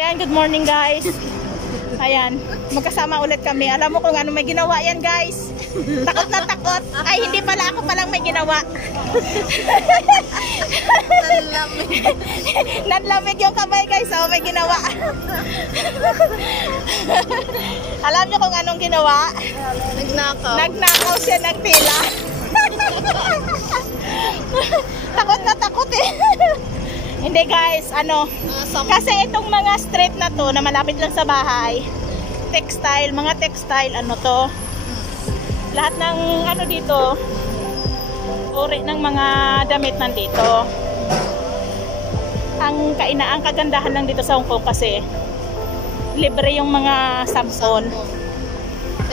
Ayan, good morning guys. Ayan, magkasama ulit kami. Alam mo kung ano may ginawa yan guys. Takot na takot. Ay, hindi pala ako palang may ginawa. Nanlamig yung kamay guys. Oh, may ginawa. Alam niyo kung anong ginawa? Nagnakaw. Nagnakaw siya ng tila. Takot na takot eh. Hindi guys, kasi itong mga street na to na malapit lang sa bahay, textile, mga textile, to, lahat ng dito, uri ng mga damit nandito. Ang kagandahan lang dito sa Hong Kong kasi libre yung mga sampon.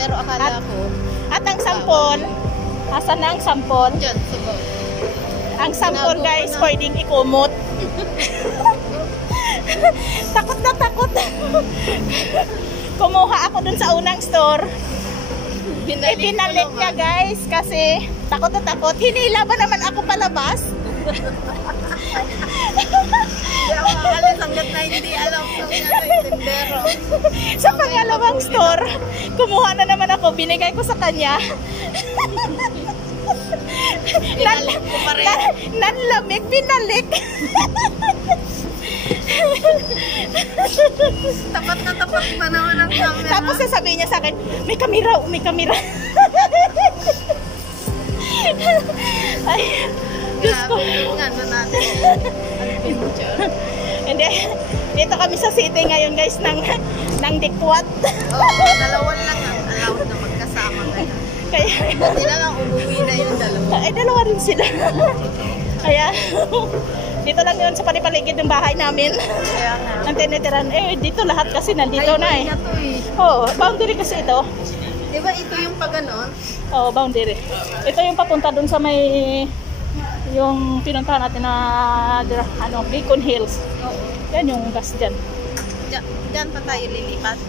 Pero akala ko, at ang sampon, asan na ang sampon? dyan, subo. Ang sampon guys, pwedeng ikumot. Takot na takot. Kumuha ako dun sa unang store. Pinalik niya guys kasi takot na takot. Hinila ba naman ako palabas? Hindi ako makalis hanggat na hindi alam kung tindero. Sa pangalawang store, kumuha na naman ako. Binigay ko sa kanya. Pinalik ko pa rin. Nanlamig, binalik. Tapat na tapat pa naman ang camera. Tapos sasabihin niya sa akin, may kamera, may kamera. Ay, Diyos ko. Grabe yung natin. Ang picture. Hindi, dito kami sa city ngayon guys, ng Dikwat. Oo, dalawan lang ang allowed na magkasama ngayon. Kaya, Hindi na lang umuwi na yung dalawa. ay dalawa rin sila. Kaya, dito lang yun sa panipaligid ng bahay namin. Kaya nga. Ang tinitiran, dito lahat kasi nandito na eh. Highway na to eh. Oo, boundary kasi ito. Di ba ito yung pag ganon? Oo, boundary. Ito yung papunta dun sa may, yung pinuntahan natin na, Beacon Hills. Oo. Yan yung bus dyan. Diyan pa tayo lilipat.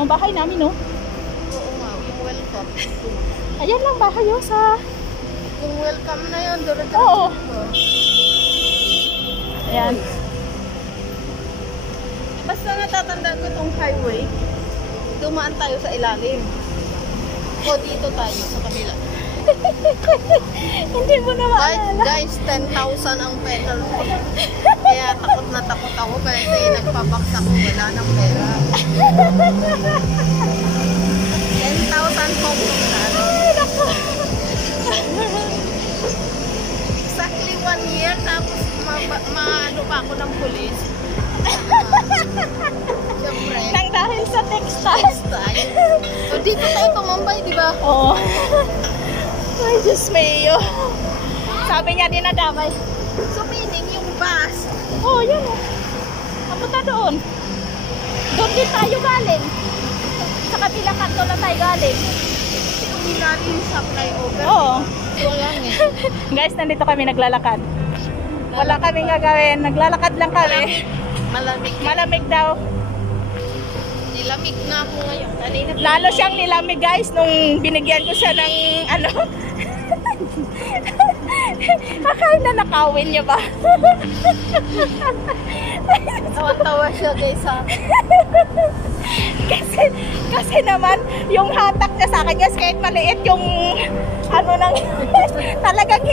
Ang bahay namin, no? Oo nga, yung welcome. Ayan lang bahay yun sa... Yung welcome na yun, duro-duro. Oo. Ayan. Basta natatandaan ko itong highway, dumaan tayo sa ilalim. O dito tayo sa kabila. Hindi mo na maalala. Guys, 10,000 ang penalty. Kaya takot na takot ako kasi nagpabaks ako, wala ng pera. 10,000 home na. Exactly 1 year, tapos maano pa ako ng pulis. Siyempre. Nang dahil sa textile. O dito tayo tumambay, di ba? Oo. Ay, Diyos mayo. Sabi niya din na damay. So meaning yung bus. Oo, yan o. Kapunta doon. Doon din tayo galing. Sa kabilang kanto na tayo galing. Hindi natin sa flyover. Oo. Wala nga. Guys, nandito kami naglalakad. Wala kaming gagawin. Naglalakad lang kami. Malamig. Malamig daw. Nilamig na ako ngayon. Kanina. Lalo siyang nilamig guys nung binigyan ko siya ng akala na nakawin niya ba? Tawa-tawa siya guys ha. kasi naman yung hatak niya sa akin guys, kahit maliit yung talagang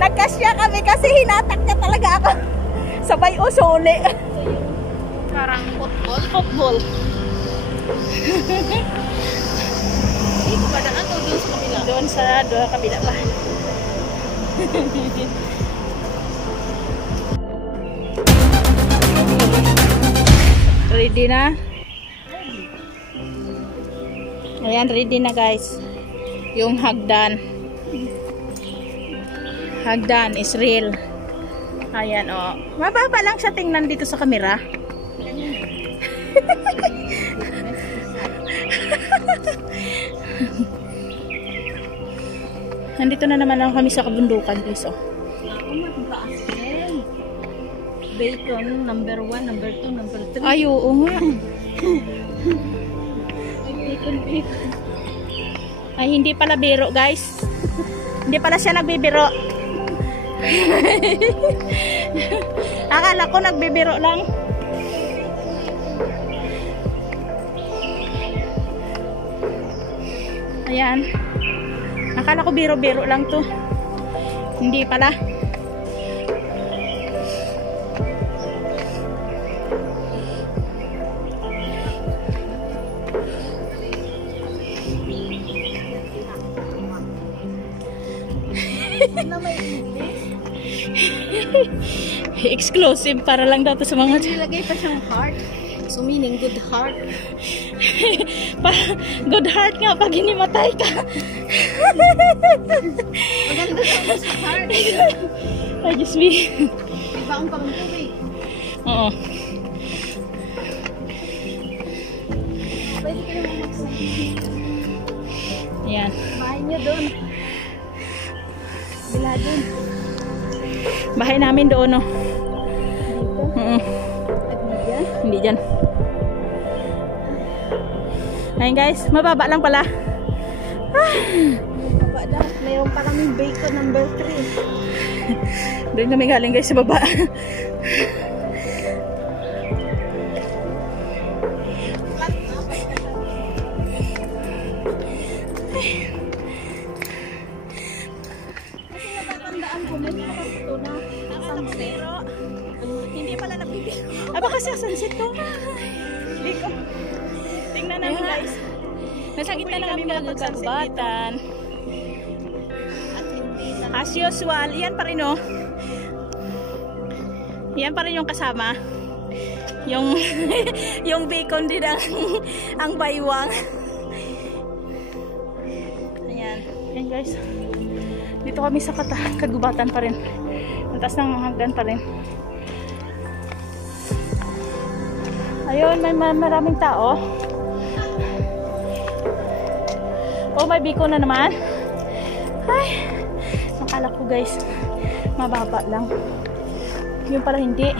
nagkasya kami kasi hinatak niya talaga ako. Sabay usuli. Parang football. Dito ba daan o doon sa kabila? Doon sa kabila pa. Ready na? Ayan, ready na guys. Yung hagdan. Hagdan is real. Ayan o. Mababa lang siya tingnan dito sa camera. Nandito na naman lang kami sa kabundukan guys. Bacon, number 1, number 2, number 3. Ay, oo nga. Bacon. Ay, hindi pala biro guys. Hindi pala siya nagbibiro. Akala ko nagbibiro lang. Ayan. Akala ko biro-biro lang to. Hindi pala. Na may English. Exclusive para lang daw to sa mga Nilagay pa siyang heart. So meaning good heart. good heart nga pag hinimatay ka. Maganda sa heart. I just be. Iba ang pangtubig. Oo. Pwede ka naman mag-sign. Ayan. Bahay niyo doon. Bila doon. Bahay namin doon, no? Dito. At hindi dyan. Hindi dyan. Ayun guys, mababa lang pala. Baba daw. Mayroon pa kaming bacon number 3. Doon kami galing guys sa baba. Kasi natatandaan ko, may nakapito na. Pero, hindi pala nabibig. Aba kasi sunset to. Hindi ko. Tingnan namin guys. Nasa gitna na kami magkakagubatan. At hindi na. As usual, yan pa rin oh. Yan pa rin yung kasama. Yung yung bacon din ang baywang. Ayan. Ayan guys. Dito kami sa kagubatan pa rin. Ang taas ng hagdan pa rin. Ayun, may maraming tao. Oh, may bacon na naman. Ay, nakala ko guys, mababa lang. Yung pala hindi.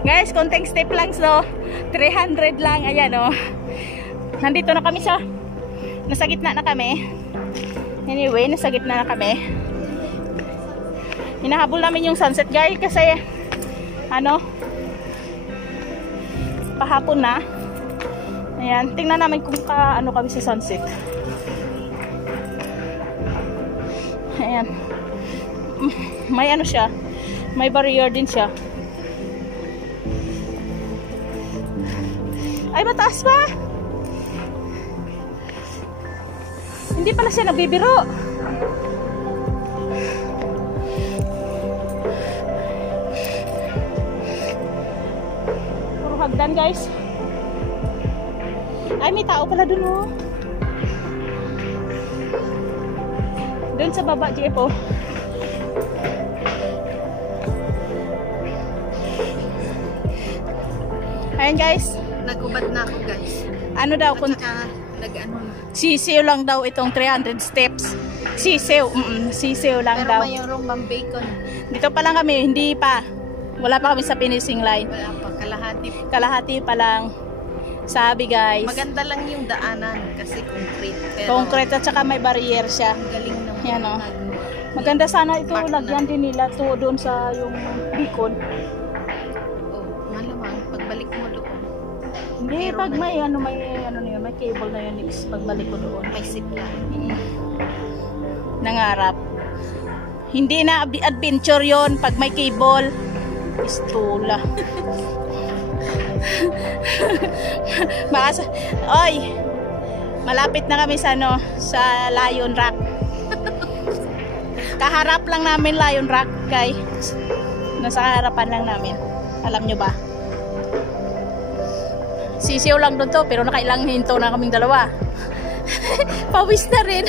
Guys, konting step lang so 300 lang. Ayan oh. Nandito na kami sa nasa gitna na kami. Anyway, nasa gitna na kami. Hinahabol namin yung sunset guys kasi ano pahapon na. Ayan, tingnan namin kung ano kami sa sunset. Ayan. May ano siya. May barrier din siya. Ay, mataas pa. Hindi pala siya nagbibiro. Puro hagdan guys. Ay, may tao pala dun oh. Dun sa baba, Jeff oh. Ayan guys. Nagubad na ako guys. Ano daw At kung saka nag-ano na. sisiw lang daw itong 300 steps. Sisiw, sisiw lang Pero daw. mayroong mang bacon. Dito pa lang kami, hindi pa. Wala pa kami sa finishing line. Wala pa, kalahati. Kalahati pa lang. Sabi guys. Maganda lang yung daanan kasi concrete. Pero Concrete at saka may barrier siya. ang galing ng Yan, oh. nagawa. Maganda sana ito, Park lagyan din nila to doon sa yung beacon. Oh, malamang pagbalik mo doon. Hindi, Meron pag na. may ano na yun, may cable na yun next pagbalik ko doon. May sipla. Nangarap. Hindi na adventure yon pag may cable. Pistula. Oy, malapit na kami sa ano, sa Lion Rock. Kaharap lang namin Lion Rock, guys. Nasa harapan lang namin. Alam nyo ba? Sisiw lang doon to, pero nakailang hinto na kaming dalawa. Pawis na rin.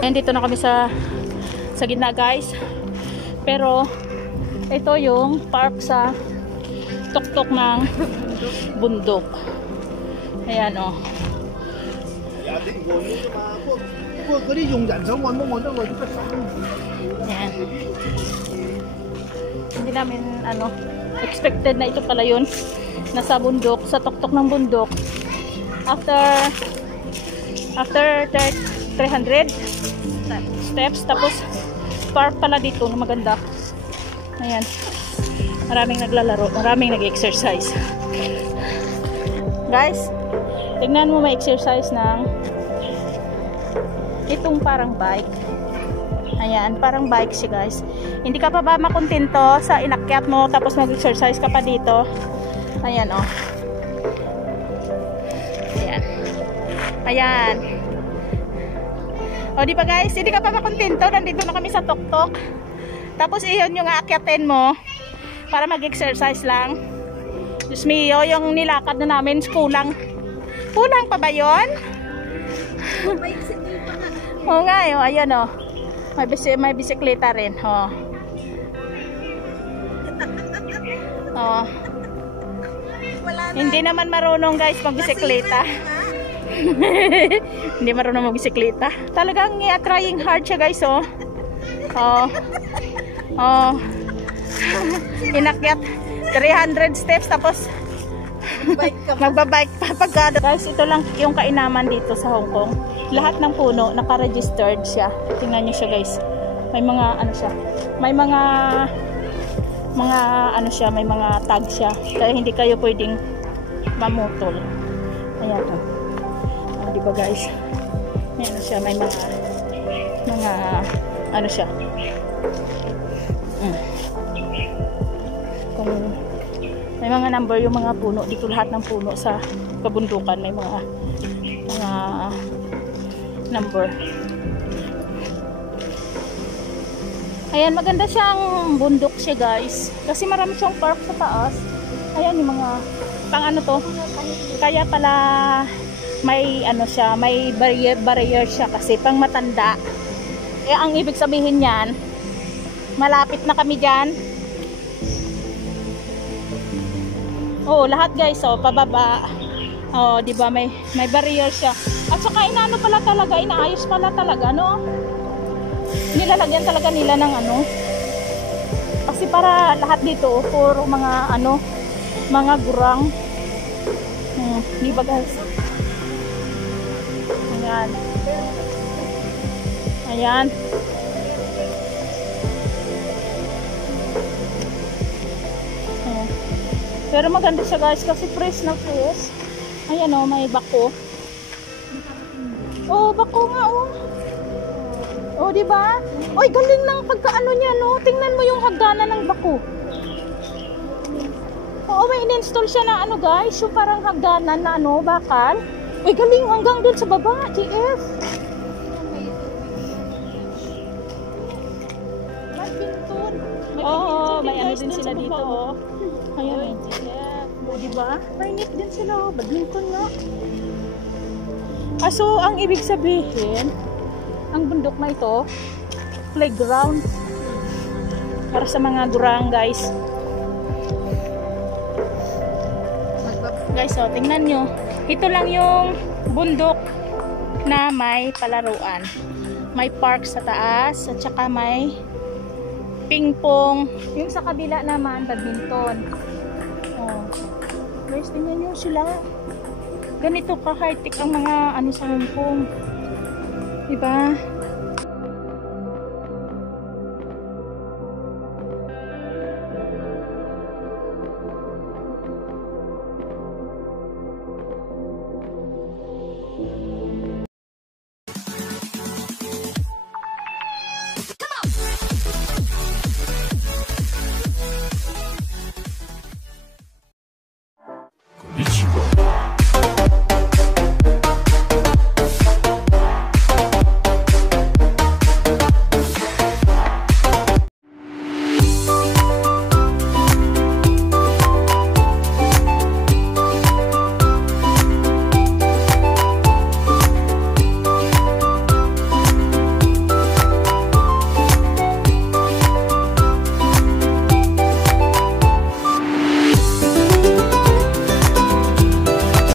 And dito na kami sa gitna guys. Pero ito yung park sa tuktok ng bundok. Ayan o. Ayan. Hindi namin expected na ito pala yun. Nasa bundok, sa tuktok ng bundok. After 300 steps, tapos park pala dito na maganda. Ayan. Maraming naglalaro, maraming nag-exercise. Guys, tignan mo, may exercise ng itong parang bike. Ayan, parang bike siya guys. Hindi ka pa ba makontento sa inakyat mo tapos mag-exercise ka pa dito? Ayan oh. Ayan. Ayan. O di ba guys, hindi ka pa makontento? Nandito na kami sa tuktok. Tapos iyon yung aakyatin mo para mag-exercise lang. Diyos mio, yung nilakad na namin kulang. Kulang pa ba yun? Oo nga, yun, ayan o. May bisikleta rin. O. O. Hindi naman marunong guys magbisikleta. Hindi marunong magbisikleta. Talagang trying hard siya guys o. O. O. Inakyat 300 steps tapos magbabike pa pagkada. Guys, ito lang yung kainaman dito sa Hong Kong. Lahat ng puno naka-registered siya. Tingnan niyo siya guys. May mga ano siya. May mga ano siya, may mga tag siya. Kaya hindi kayo pwedeng mamutol. Ayan oh. Oh, di ba guys? Ayan siya, may mga ano siya. Kung may mga number yung mga puno dito, lahat ng puno sa kabundukan may mga number. Ayan, maganda siyang bundok siya guys kasi marami siyang park sa taas. Ayan yung mga pang ano to, kaya pala may ano siya, may barrier siya kasi pang matanda. Eh ang ibig sabihin niyan, malapit na kami dyan. Oh, lahat guys, oh, pababa. Oh, 'di ba may barrier siya. At saka inaano pala talaga, inaayos pala talaga, no? Nilalagyan talaga nila ng ano. Kasi para lahat dito puro mga ano, mga gurang. 'Di ba guys? Ayan. Ayan. Pero maganda siya guys kasi fresh na fresh. Ayan o, may bako. Oh, bako nga oh. Oh, di ba? Oy, galing ng pagkaano niya no. Tingnan mo yung hagdanan ng bako. Oo, may in-install siya na ano guys, yung parang hagdanan na ano, bakal. Oy, galing hanggang dun sa baba, GF. May pintun. Oo, may ano din sila dito oh. Ayan. O, diba? Mainit din sila. Badminton nga. So, ang ibig sabihin, ang bundok na ito, playground. Para sa mga gurang, guys. Guys, so, tingnan nyo. Ito lang yung bundok na may palaruan. May park sa taas, at saka may ping-pong. Yung sa kabila naman, badminton. Oh. Guys, tingnan nyo sila. Ganito ka high-tech ang mga ano sa Hong Kong. Diba?